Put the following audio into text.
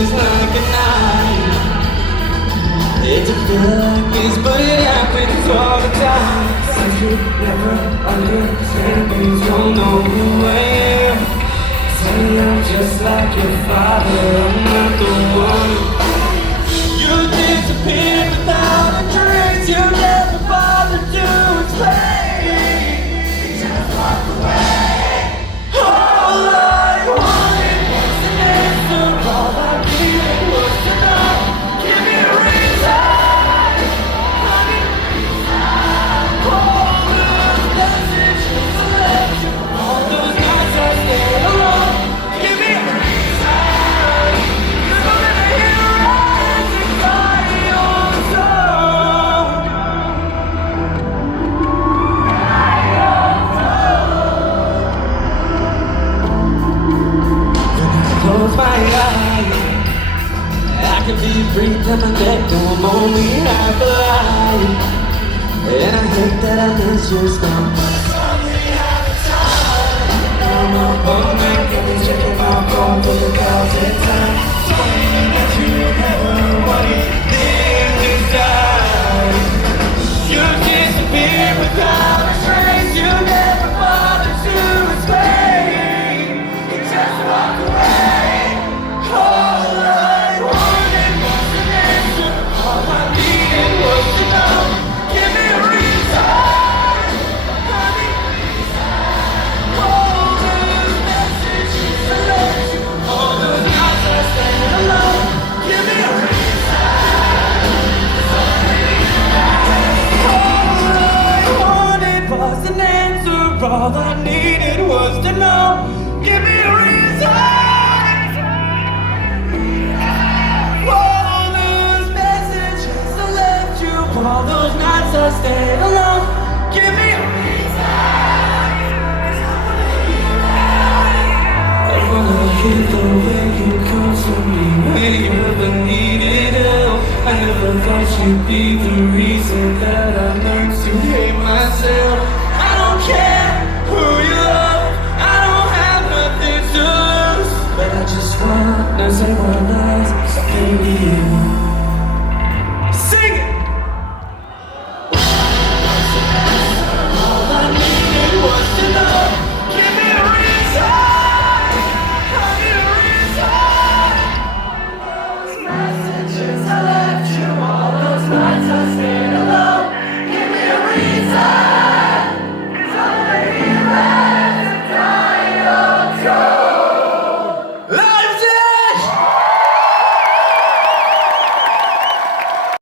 just like a knife. It don't feel like this, but it happens all the time. Since you never understand me, you don't know who I am. Say I'm just like your father, I'm not the one. You disappeared without a trace, you never bothered to explain. You just walk away. All I wanted was an answer, all I needed was to know. Give me a reason. All those messages I left you, all those nights I stayed alone. Give me a reason. You know that I hear rising fire on its own. When I close my eyes, I can be free till my neck, no, I'm only half alive. And I hate that I miss your stuff. I'm up all night, checking my phone for the 1,000th time. Saying that you never wanted them to die. You disappeared without a trace, you never bothered to explain. You just walk away. All I wanted was an answer, all I needed was to know. Give me a reason. Honey, all those messages I left you, all those nights I stayed alone. Give me a reason. All I wanted was an answer, all I needed was to know. Give me a reason. All those messages I left you, all those nights I stayed alone. Give me a reason. I wanna hear the way you come to me when you ever needed help. I never thought you'd be the reason that I learned to hate myself. I don't care who you love, I don't have nothing to lose, but I just wanna say one last thing to you.